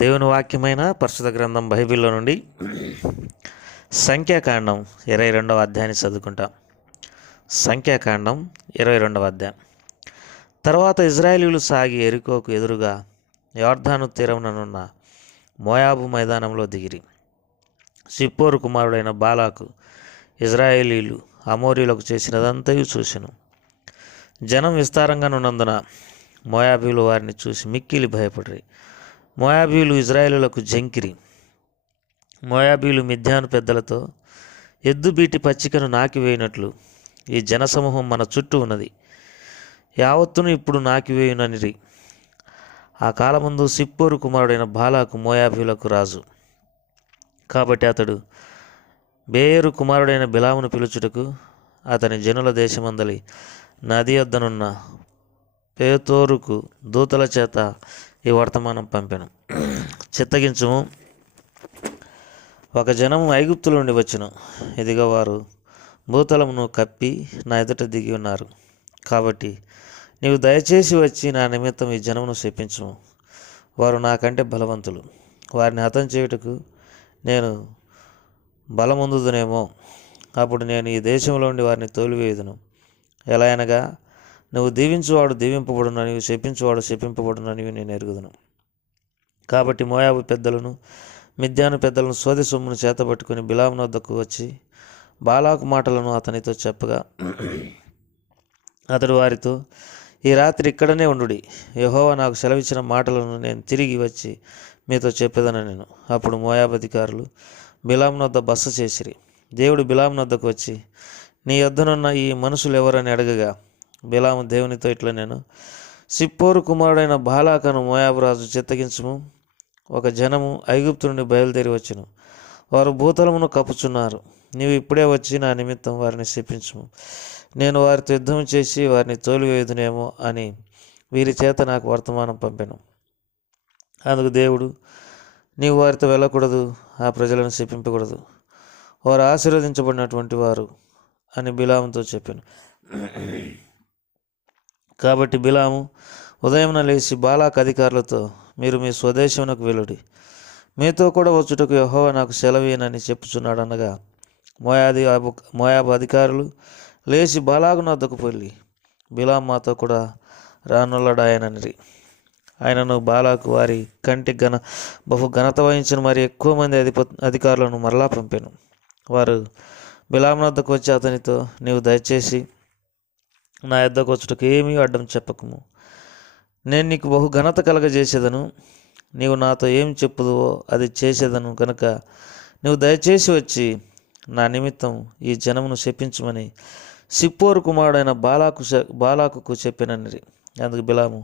దేవుని వాక్యమైన పరిశుద్ధ గ్రంథం బైబిల్లో నుండి సంఖ్యాకాండం 22వ అధ్యాయాన్ని చదువుకుంటాం. సంఖ్యాకాండం 22వ అధ్యాయం. తర్వాత ఇజ్రాయేలీయులు సాగి ఎరికోకు ఎదురుగా యొర్దాను తీరముననున్న మోయాబు మైదానంలో దిగిరి. సిప్పోరు కుమారుడైన బాలాకు ఇజ్రాయేలీలు అమోరీలకు చేసినదంతయు చూసెను. జనం విస్తారంగా ఉన్నందున మోయాబీలు వారిని చూసి మిక్కిలి భయపడిరి. మోయాబీలు ఇజ్రాయేలులకు జంకిరి. మోయాబీలు మిద్యాను పెద్దలతో ఎద్దుబీటి పచ్చికను నాకివేయినట్లు ఈ జనసమూహం మన చుట్టూ ఉన్నది, యావత్తును ఇప్పుడు నాకివేయుననిరి. ఆ కాలమందు సిప్పోరు కుమారుడైన బాలాకు మోయాబీలకు రాజు. కాబట్టి అతడు బేయేరు కుమారుడైన బిలామును పిలుచుటకు అతని జనుల దేశమందలి నది యొద్దనున్న పేతోరుకు దూతల చేత ఈ వర్తమానం పంపెను. చిత్తగించుము, ఒక జనము ఐగుప్తుల నుండి వచ్చును. ఇదిగో వారు భూతలమును కప్పి నా ఎదుట దిగి ఉన్నారు. కాబట్టి నీవు దయచేసి వచ్చి నా నిమిత్తం ఈ జనమును శపించుము. వారు నాకంటే బలవంతులు. వారిని హతం చేయుటకు నేను బలముందుదునేమో. అప్పుడు నేను ఈ దేశంలో నుండి వారిని తోలివేయుదును. ఎలా అనగా, నువ్వు దీవించువాడు దీవింపబడుననివి, శపించువాడు శపింపబడుననివి నేను ఎరుగుదును. కాబట్టి మోయాబు పెద్దలను మిద్యాను పెద్దలను సోది సొమ్మును చేతబట్టుకుని బిలాము వద్దకు వచ్చి బాలాకు మాటలను అతనితో చెప్పగా, అతడు వారితో, ఈ రాత్రి ఇక్కడనే ఉండుడి. యెహోవా నాకు సెలవిచ్చిన మాటలను నేను తిరిగి వచ్చి మీతో చెప్పేదను నేను. అప్పుడు మోయాబు అధికారులు బిలాము వద్ద బస చేసిరి. దేవుడు బిలాము వద్దకు వచ్చి, నీ యొద్దనున్న ఈ మనుషులు ఎవరని అడగగా, బిలాము దేవునితో ఇట్లా నేను, సిప్పోరు కుమారుడైన బాలాకను మోయాబు రాజు చిత్తగించుము. ఒక జనము ఐగుప్తు నుండి బయలుదేరి వచ్చును. వారు భూతలమును కప్పుచున్నారు. నీవు ఇప్పుడే వచ్చి నా నిమిత్తం వారిని శపించుము. నేను వారితో యుద్ధం చేసి వారిని తోలివేయుదునేమో అని వీరి చేత నాకు వర్తమానం పంపెను. అందుకు దేవుడు, నీవు వారితో వెళ్ళకూడదు, ఆ ప్రజలను శపింపకూడదు, వారు ఆశీర్వదించబడినటువంటి వారు అని బిలాముతో చెప్పాను. కాబట్టి బిలాము ఉదయమున లేచి బాలాకు అధికారులతో, మీరు మీ స్వదేశమునకు వెళ్ళుడి, మీతో కూడా వచ్చుటకు యెహోవా నాకు సెలవేనని చెప్పుచున్నాడు అనగా, మోయాబు అధికారులు లేచి బాలాకు వద్దకు వెళ్ళి, బిలాము మాతో కూడా రానుల్లడాయననిరి. ఆయనను బాలాకు వారి కంటి బహు ఘనత వహించిన మరి ఎక్కువ మంది అధికారులను మరలా పంపాను. వారు బిలాము వద్దకు వచ్చి అతనితో, నీవు దయచేసి నా యొద్దకు వచ్చుటకు ఏమీ అడ్డం చెప్పకము. నేను నీకు బహు ఘనత కలగజేసేదను. నీవు నాతో ఏం చెప్పుదువో అది చేసేదను కనుక నీవు దయచేసి వచ్చి నా నిమిత్తం ఈ జనమును శపించమని సిప్పోరు కుమారుడైన బాలాకుకు చెప్పిననిరి. అందుకు బిలాము,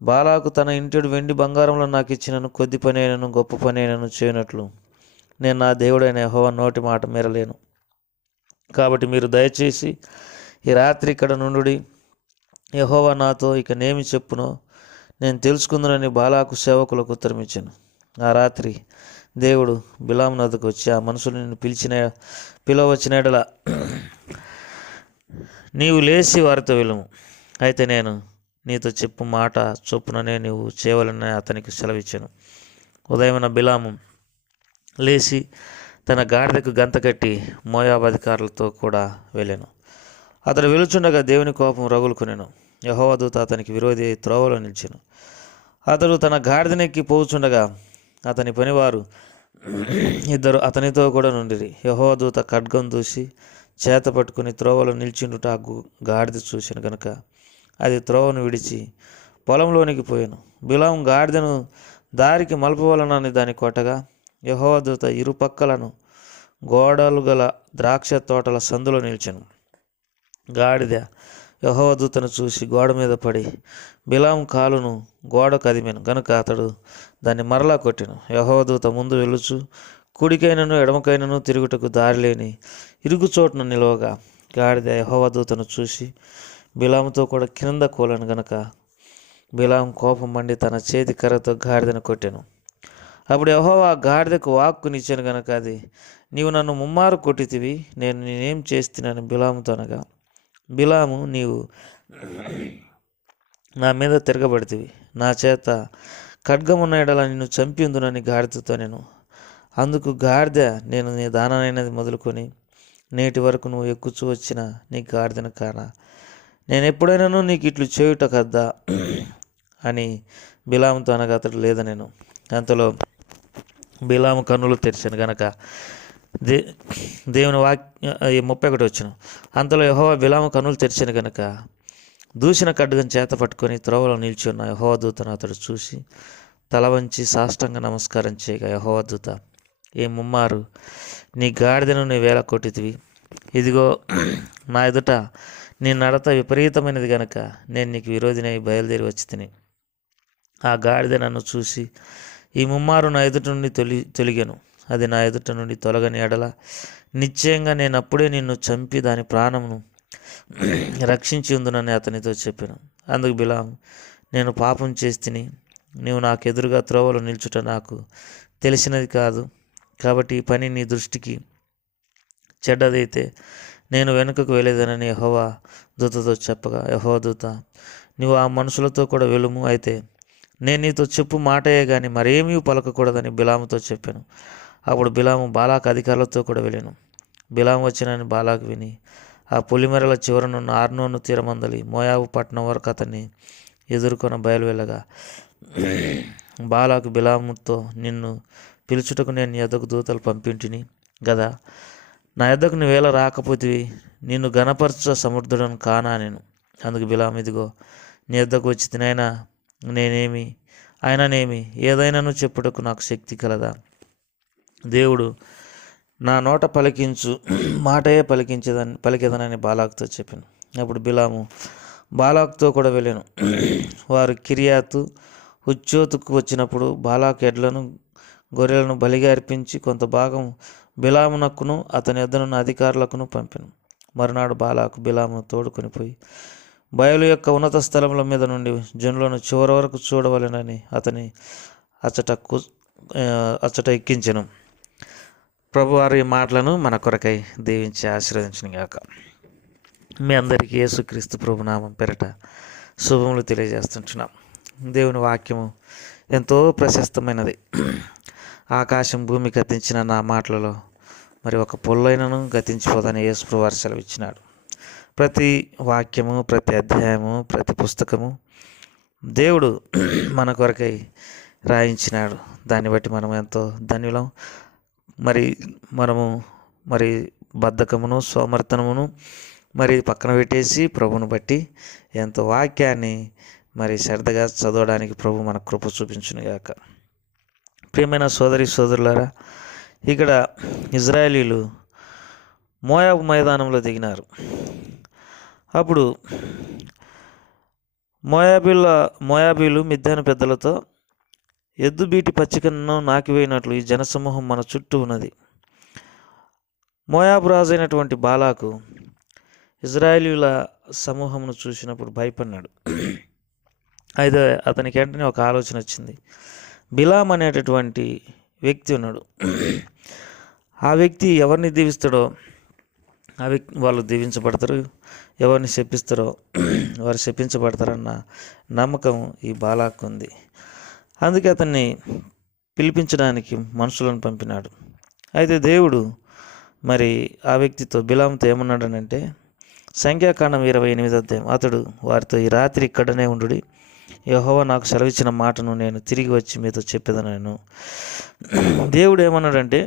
బాలాకు తన ఇంటిడు వెండి బంగారంలో నాకు ఇచ్చినను కొద్ది పని అయినను గొప్ప పని అయినను చేయనట్లు నేను నా దేవుడైన యెహోవా నోటి మాట మీరలేను. కాబట్టి మీరు దయచేసి ఈ రాత్రి ఇక్కడ నుండుడి. యెహోవా నాతో ఇక నేమి చెప్పునో నేను తెలుసుకుందునని బాలాకు సేవకులకు ఉత్తరం ఇచ్చాను. ఆ రాత్రి దేవుడు బిలాము నద్దకు వచ్చి, ఆ మనుషులను పిలవచ్చినడలా నీవు లేచి వారితో వెళ్ళము. అయితే నేను నీతో చెప్పు మాట చొప్పుననే నీవు చేయవలనని అతనికి సెలవిచ్చాను. ఉదయమున బిలాము లేచి తన గాడిదకు గంత కట్టి మోయాబు అధికారులతో కూడా వెళ్ళాను. అతడు వెలుచుండగా దేవుని కోపం రగులుకొనెను. యెహోవా దూత అతనికి విరోధి అయి త్రోవలో నిలిచెను. అతడు తన గాడిదనెక్కి పోవుచుండగా అతని పనివారు ఇద్దరు అతనితో కూడా నుండిరి. యెహోవా దూత ఖడ్గం దూసి చేత పట్టుకుని త్రోవలో నిలిచిండుట ఆ గాడిద చూశాను గనుక అది త్రోవను విడిచి పొలంలోనికి పోయాను. బిలాము గాడిదను దారికి మలపవలనని దాన్ని కొట్టగా యెహోవా దూత ఇరుపక్కలను గోడలు గల ద్రాక్ష తోటల సందులో నిలిచెను. గాడిద యెహోవా దూతను చూసి గోడ మీద పడి బిలాము కాలును గోడ కదిమాను గనుక అతడు దాన్ని మరలా కొట్టెను. యెహోవా దూత ముందు వెళ్ళుచు కుడికైనను ఎడమకైనను తిరుగుటకు దారిలేని ఇరుగుచోటును నిలవగా గాడిద యెహోవా దూతను చూసి బిలాముతో కూడా కింద కూలను గనుక బిలాము కోపం మండి తన చేతి కర్రతో గాడిదను కొట్టెను. అప్పుడు యెహోవా గాడిదకు వాక్కునిచ్చాను గనుక అది, నీవు నన్ను ముమ్మారు కొట్టితివి, నేను నేనేం చేస్తున్నాను బిలాముతో అనగా, బిలాము, నీవు నా మీద తిరగబడితివి, నా చేత ఖడ్గమున్న ఎడల నిన్ను చంపిందునని గాడిదతో నేను. అందుకు గాడిద, నేను నీ దానమైనది మొదలుకొని నేటి వరకు నువ్వు ఎక్కుచూ వచ్చిన నీ గాడిదను కానా? నేను ఎప్పుడైనాను నీకు ఇట్లు చేయుట కద్దా అని బిలాముతో అనగా అతడు లేదా నేను. అంతలో బిలాము కన్నులు తెరిచాను గనక దేవుని 31 వచ్చును. అంతలో యెహోవా బిలాము కన్నులు తెరిచాను గనక దూసిన ఖడ్గం చేత పట్టుకొని త్రోవలో నిలిచి ఉన్న యెహోవా దూతను అతడు చూసి తల వంచి సాష్టాంగ నమస్కారం చేయగా, యెహోవా దూత, ఏ ముమ్మారు నీ గాడిదను నీ వేళ కొట్టితివి, ఇదిగో నా ఎదుట నీ నడత విపరీతమైనది గనక నేను నీకు విరోధినై బయలుదేరి వచ్చి తిని. ఆ గాడిద నన్ను చూసి ఈ ముమ్మారు నా ఎదుట నుండి తొలిగాను. అది నా ఎదుట నుండి తొలగని ఎడల నిశ్చయంగా నేను అప్పుడే నిన్ను చంపి దాని ప్రాణమును రక్షించి ఉందునని అతనితో చెప్పాను. అందుకు బిలాము, నేను పాపం చేసి తిని నీవు నాకు ఎదురుగా త్రోవలో నిల్చుట నాకు తెలిసినది కాదు. కాబట్టి ఈ పని నీ దృష్టికి చెడ్డదైతే నేను వెనుకకు వెళ్ళేదనని యెహోవా దూతతో చెప్పగా, యెహోవా దూత, నువ్వు ఆ మనుషులతో కూడా వెలుము, అయితే నేను నీతో చెప్పు మాటయే కానీ మరేమీ పలకకూడదని బిలాముతో చెప్పాను. అప్పుడు బిలాము బాలాకు అధికారులతో కూడా వెళ్ళాను. బిలాము వచ్చినని బాలాకు విని ఆ పులిమెరల చివరనున్న అర్నోను తీరమందలి మోయాబు పట్టణం వరకు అతన్ని ఎదుర్కొన బయలువెళ్ళగా, బాలాకు బిలాముతో, నిన్ను పిలుచుటకు నేను నీ యొద్దకు దూతలు పంపింటిని గదా, నా యొద్దకు నువ్వేళ రాకపోతివి, నిన్ను గణపరచ సమర్థుడను కానా నేను. అందుకు బిలాము, ఇదిగో నీ యొద్దకు వచ్చి తినైనా నేనేమి ఆయననేమి ఏదైనాను చెప్పుటకు నాకు శక్తి కలదా? దేవుడు నా నోట పలికించు మాటయే పలికేదనని బాలాకుతో చెప్పాను. అప్పుడు బిలాము బాలాకుతో కూడా వెళ్ళాను. వారు కిరియాతు హుచ్చోతుకు వచ్చినప్పుడు బాలాకు ఎడ్లను గొర్రెలను బలిగా అర్పించి కొంత భాగం బిలామునకును అతని యొద్దనున్న అధికారులకును పంపాను. మరునాడు బాలాకు బిలాము తోడుకొని పోయి బయలు యొక్క ఉన్నత స్థలముల మీద నుండి జనులను చివరి వరకు చూడవలెనని అతని అచ్చట ఎక్కించెను. ప్రభువారి మాటలను మన కొరకై దీవించి ఆశీర్వదించును గాక. మీ అందరికీ యేసుక్రీస్తు ప్రభునామం పేరట శుభములు తెలియజేస్తుంటున్నాం. దేవుని వాక్యము ఎంతో ప్రశస్తమైనది. ఆకాశం భూమి గతించిన నా మాటలలో మరి ఒక పొల్లైనను గతించిపోదని యేసు ప్రభువారు సెలవిచ్చినాడు. ప్రతి వాక్యము, ప్రతి అధ్యాయము, ప్రతి పుస్తకము దేవుడు మన కొరకై రాయించినాడు. దాన్ని బట్టి మనం ఎంతో ధన్యులం. మనము బద్ధకమును సోమర్థనమును పక్కన పెట్టేసి ప్రభువును బట్టి ఎంతో వాక్యాన్ని శ్రద్ధగా చదవడానికి ప్రభు మన కృప చూపించునుగాక. ప్రియమైన సోదరులారా, ఇక్కడ ఇజ్రాయేలీలు మోయాబు మైదానంలో దిగినారు. అప్పుడు మోయాబీలు మిద్యాను పెద్దలతో, ఎద్దు బీటి పచ్చికను నాకివేయినట్లు ఈ జనసమూహం మన చుట్టూ ఉన్నది. మోయాబు రాజు అయినటువంటి బాలాకు ఇజ్రాయేలీల సమూహమును చూసినప్పుడు భయపడినాడు. అయితే అతనికి వెంటనే ఒక ఆలోచన వచ్చింది. బిలాం అనేటటువంటి వ్యక్తి ఉన్నాడు. ఆ వ్యక్తి ఎవరిని దీవిస్తాడో వాళ్ళు దీవించబడతారు, ఎవరిని శపిస్తారో వారు శపించబడతారన్న నమ్మకం ఈ బాలాకు ఉంది. అందుకే అతన్ని పిలిపించడానికి మనుషులను పంపినాడు. అయితే దేవుడు ఆ వ్యక్తితో బిలాముతో ఏమన్నాడనంటే, సంఖ్యాకాండం 28వ అధ్యాయం, అతడు వారితో, ఈ రాత్రి ఇక్కడనే ఉండుడి, యెహోవా నాకు సెలవిచ్చిన మాటను నేను తిరిగి వచ్చి మీతో చెప్పేదను. దేవుడు ఏమన్నాడంటే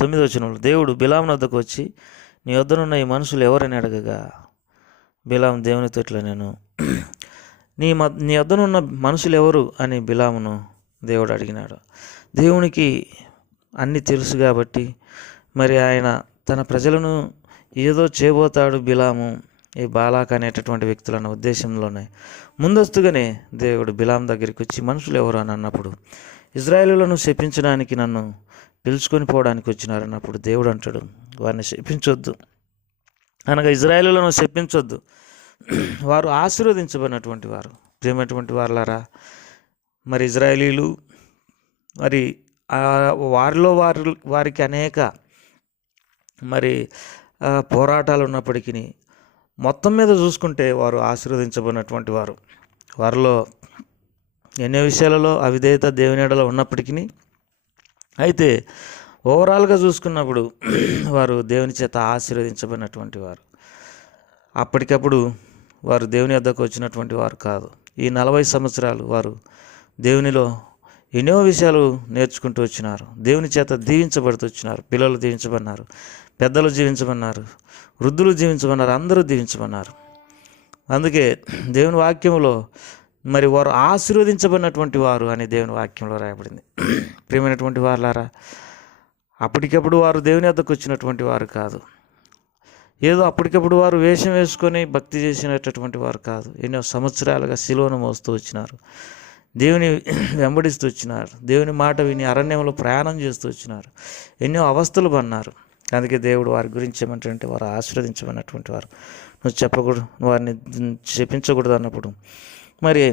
9వ వచనంలో, దేవుడు బిలాము వద్దకు వచ్చి, నీ వద్దనున్న ఈ మనుషులు ఎవరని అడగగా, బిలాము దేవునితో ఇట్లా, నేను నీ వద్దనున్న మనుషులు ఎవరు అని బిలామును దేవుడు అడిగినాడు. దేవునికి అన్నీ తెలుసు కాబట్టి ఆయన తన ప్రజలను ఏదో చేయబోతాడు బిలాము ఈ బాలాక్ అనేటటువంటి వ్యక్తులన్న ఉద్దేశంలోనే ముందస్తుగానే దేవుడు బిలాం దగ్గరికి వచ్చి, మనుషులు ఎవరు అని అన్నప్పుడు, ఇజ్రాయేలులను శపించడానికి నన్ను పిలుచుకొని పోవడానికి వచ్చినారన్నప్పుడు దేవుడు అంటాడు, వారిని శపించొద్దు అనగా ఇజ్రాయేలులను శపించొద్దు, వారు ఆశీర్వదించబడినటువంటి వారు. ప్రియమైనటువంటి వారులారా, ఇజ్రాయేలీలు వారికి అనేక పోరాటాలు ఉన్నప్పటికీ మొత్తం మీద చూసుకుంటే వారు ఆశీర్వదించబడినటువంటి వారు. వారిలో ఎన్నో విషయాలలో అవిధేయత దేవుని ఎడల ఉన్నప్పటికీ, అయితే ఓవరాల్గా చూసుకున్నప్పుడు వారు దేవుని చేత ఆశీర్వదించబడినటువంటి వారు. అప్పటికప్పుడు వారు దేవుని వద్దకు వచ్చినటువంటి వారు కాదు. ఈ 40 సంవత్సరాలు వారు దేవునిలో ఎన్నో విషయాలు నేర్చుకుంటూ వచ్చినారు. దేవుని చేత దీవించబడుతూ వచ్చినారు. పిల్లలు దీవించబడినారు, పెద్దలు జీవించబడినారు, వృద్ధులు జీవించబడినారు, అందరూ దీవించబడినారు. అందుకే దేవుని వాక్యంలో మరి వారు ఆశీర్వదించబడినటువంటి వారు అని దేవుని వాక్యంలో రాయబడింది. ప్రియమైనటువంటి వారులారా, అప్పటికప్పుడు వారు దేవుని వద్దకు వచ్చినటువంటి వారు కాదు. ఏదో అప్పటికప్పుడు వారు వేషం వేసుకొని భక్తి చేసినటువంటి వారు కాదు. ఎన్నో సంవత్సరాలుగా శిలువను మోస్తూ వచ్చినారు, దేవుని వెంబడిస్తూ వచ్చినారు, దేవుని మాట విని అరణ్యంలో ప్రయాణం చేస్తూ వచ్చినారు, ఎన్నో అవస్థలు పన్నారు. అందుకే దేవుడు వారి గురించి ఏమంటే వారు ఆశీర్వదించబడినటువంటి వారు. నువ్వు చెప్పకూడదు, వారిని చెప్పించకూడదు అన్నప్పుడు మరి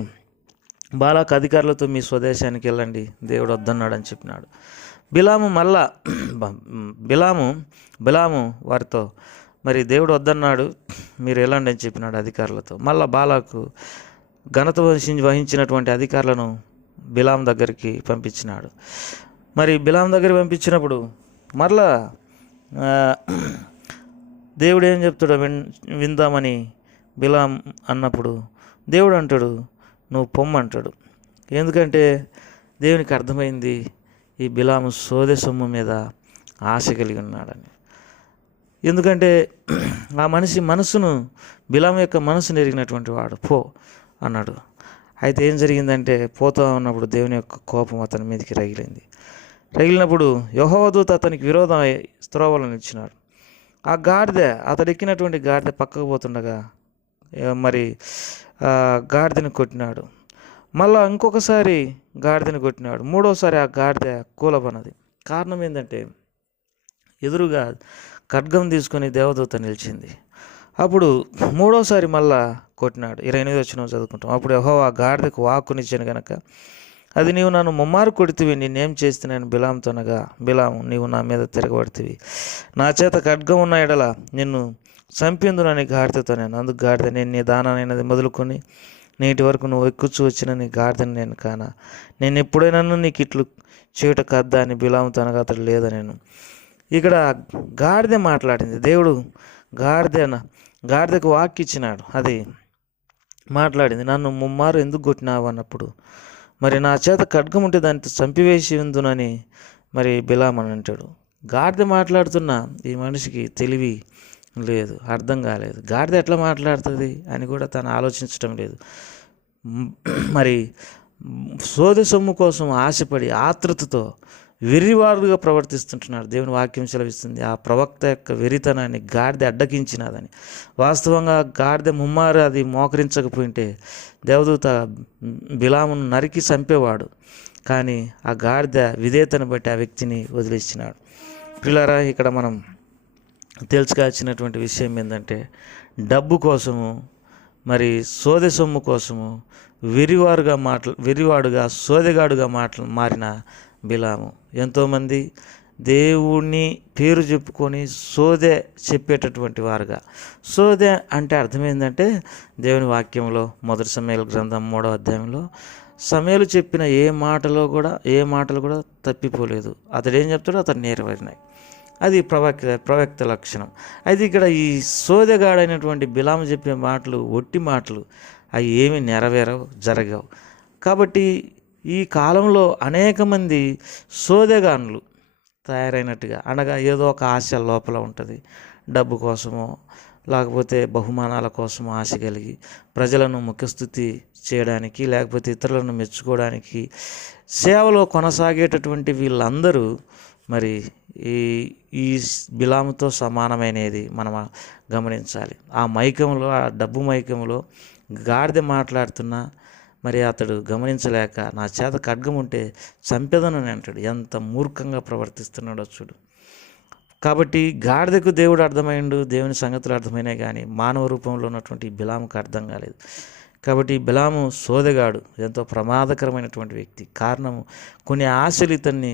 బాలాకు అధికారులతో మీ స్వదేశానికి వెళ్ళండి, దేవుడు వద్దన్నాడు అని చెప్పినాడు. బిలాము వారితో మరి దేవుడు వద్దన్నాడు, మీరు వెళ్ళండి అని చెప్పినాడు అధికారులతో. మళ్ళా బాలాకు ఘనత వహించినటువంటి అధికారులను బిలాం దగ్గరికి పంపించినాడు. మరి బిలాం దగ్గరికి పంపించినప్పుడు మరలా దేవుడు ఏం చెప్తాడో విందామని బిలాం అన్నప్పుడు దేవుడు అంటాడు, నువ్వు పొమ్మంటాడు. ఎందుకంటే దేవునికి అర్థమైంది ఈ బిలాము సోదె సొమ్ము మీద ఆశ కలిగి ఉన్నాడని. ఎందుకంటే ఆ మనిషి మనసును, బిలాము యొక్క మనసును ఎరిగినటువంటి వాడు. పో అన్నాడు. అయితే ఏం జరిగిందంటే పోతా ఉన్నప్పుడు దేవుని యొక్క కోపం అతని మీదకి రగిలినప్పుడు యెహోవా దూత అతనికి విరోధమై త్రోవలో నిలిచినాడు. ఆ గాడిద, అతడు ఎక్కినటువంటి గాడిద పక్కకు పోతుండగా మరి గాడిదని కొట్టినాడు. మళ్ళా ఇంకొకసారి గాడిదని కొట్టినాడు. మూడోసారి ఆ గాడిద కూలబన్నది. కారణం ఏంటంటే ఎదురుగా ఖడ్గం తీసుకొని దేవదూత నిలిచింది. అప్పుడు మూడోసారి మళ్ళా కొట్టినాడు. 28 వచనం చదువుకుంటాం. అప్పుడు యెహోవా గాడిదకు వాక్కునిచ్చాను గనక అది నీవు నన్ను ముమ్మారు కొడితివి, నేనేం చేస్తే నేను బిలాముతో అనగా, బిలాము నీవు నా మీద తిరగబడితివి, నా చేత ఖడ్గం ఉన్న ఎడల నిన్ను చంపిందునని గాడిదతో నేను. అందుకు గాడిద, నేను నీ దానమైనది మొదలుకొని నేటి వరకు నువ్వు ఎక్కుచ్చు వచ్చిన నీ గాడిదని నేను కానా, నేను ఎప్పుడైనా నీకు ఇట్లు చేయుట కద్దా అని బిలాముతో అనగా అతడు లేదా. నేను ఇక్కడ గాడిద మాట్లాడింది. దేవుడు గాడిదకు వాక్కు ఇచ్చినాడు. అది మాట్లాడింది, నన్ను ముమ్మారు ఎందుకు కొట్టినావు అన్నప్పుడు మరి నా చేత ఖడ్గం ఉంటే దాన్ని చంపివేసి ఉందునని మరి బిలాం అని అంటాడు. గాడిద మాట్లాడుతున్నా ఈ మనిషికి తెలివి లేదు, అర్థం కాలేదు. గాడిద ఎట్లా మాట్లాడుతుంది అని కూడా తను ఆలోచించడం లేదు. మరి సోదె సొమ్ము కోసం ఆశపడి ఆతృతతో వెర్రివాడుగా ప్రవర్తిస్తుంటున్నాడు. దేవుని వాక్యం సెలవిస్తుంది ఆ ప్రవక్త యొక్క వెరితనాన్ని గాడిద అడ్డగించినదని. వాస్తవంగా గాడిద ముమ్మారు అది మోకరించకపోయింటే దేవదూత బిలామును నరికి చంపేవాడు. కానీ ఆ గాడిద విధేయతను బట్టి ఆ వ్యక్తిని వదిలేసినాడు. పిల్లరా, ఇక్కడ మనం తెలుసుకోవాల్సినటువంటి విషయం ఏంటంటే డబ్బు కోసము మరి సోదె సొమ్ము కోసము వెర్రివాడుగా సోదెగాడుగా మారిన బిలాము. ఎంతోమంది దేవుని పేరు చెప్పుకొని సోదె చెప్పేటటువంటి వారుగా. సోదె అంటే అర్థమైందంటే దేవుని వాక్యంలో 1 సమూయేలు గ్రంథం 3వ అధ్యాయంలో సమూయేలు చెప్పిన ఏ మాటలు కూడా తప్పిపోలేదు. అతడు ఏం చెప్తాడో అతడు నెరవేరినాయి. అది ప్రవక్త లక్షణం. అయితే ఇక్కడ ఈ సోదెగాడైనటువంటి బిలాము చెప్పే మాటలు ఒట్టి మాటలు, అవి ఏమీ జరగవు. కాబట్టి ఈ కాలంలో అనేక మంది సోదెగానులు తయారైనట్టుగా, అనగా ఏదో ఒక ఆశ లోపల ఉంటుంది. డబ్బు కోసమో లేకపోతే బహుమానాల కోసమో ఆశ కలిగి ప్రజలను ముఖ్యస్థుతి చేయడానికి, లేకపోతే ఇతరులను మెచ్చుకోవడానికి సేవలో కొనసాగేటటువంటి వీళ్ళందరూ మరి ఈ బిలాముతో సమానమైనది మనం గమనించాలి. ఆ మైకంలో, ఆ డబ్బు మైకంలో గాడిద మాట్లాడుతున్నా మరి అతడు గమనించలేక నా చేత ఖడ్గం ఉంటే చంపేదనని అంటాడు. ఎంత మూర్ఖంగా ప్రవర్తిస్తున్నాడో చూడు. కాబట్టి గాడిదకు దేవుడు అర్థమైండు, దేవుని సంగతులు అర్థమైనాయి, కానీ మానవ రూపంలో ఉన్నటువంటి బిలాముకు అర్థం కాలేదు. కాబట్టి ఈ బిలాము సోదెగాడు, ఎంతో ప్రమాదకరమైనటువంటి వ్యక్తి. కారణము కొన్ని ఆశలు ఇతన్ని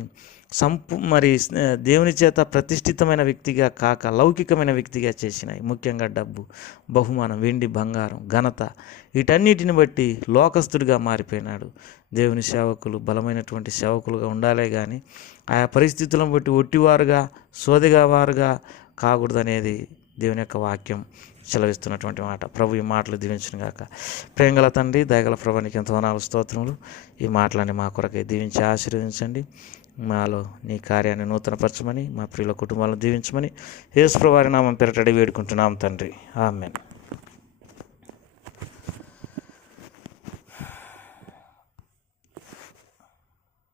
దేవుని చేత ప్రతిష్ఠితమైన వ్యక్తిగా కాక లౌకికమైన వ్యక్తిగా చేసినాయి. ముఖ్యంగా డబ్బు, బహుమానం, వెండి, బంగారం, ఘనత, వీటన్నిటిని బట్టి లోకస్తుడిగా మారిపోయినాడు. దేవుని సేవకులు బలమైనటువంటి సేవకులుగా ఉండాలే కానీ ఆయా పరిస్థితులను బట్టి ఒట్టివారుగా సోదెగా వారుగా కాకూడదనేది దేవుని యొక్క వాక్యం సెలవిస్తున్నటువంటి మాట. ప్రభు ఈ మాటలు దీవించును గాక. ప్రేమగల తండ్రి, దయగల ప్రభునికి ఎంతో వందనాలు, స్తోత్రములు. ఈ మాటలని మా కొరకై దీవించి ఆశీర్వదించండి. మాలో నీ కార్యాన్ని నూతనపరచమని, మా ప్రియుల కుటుంబాలను దీవించమని యేసు ప్రభువు వారి నామం పేరట అడిగి వేడుకుంటున్నాం తండ్రి. ఆమేన్.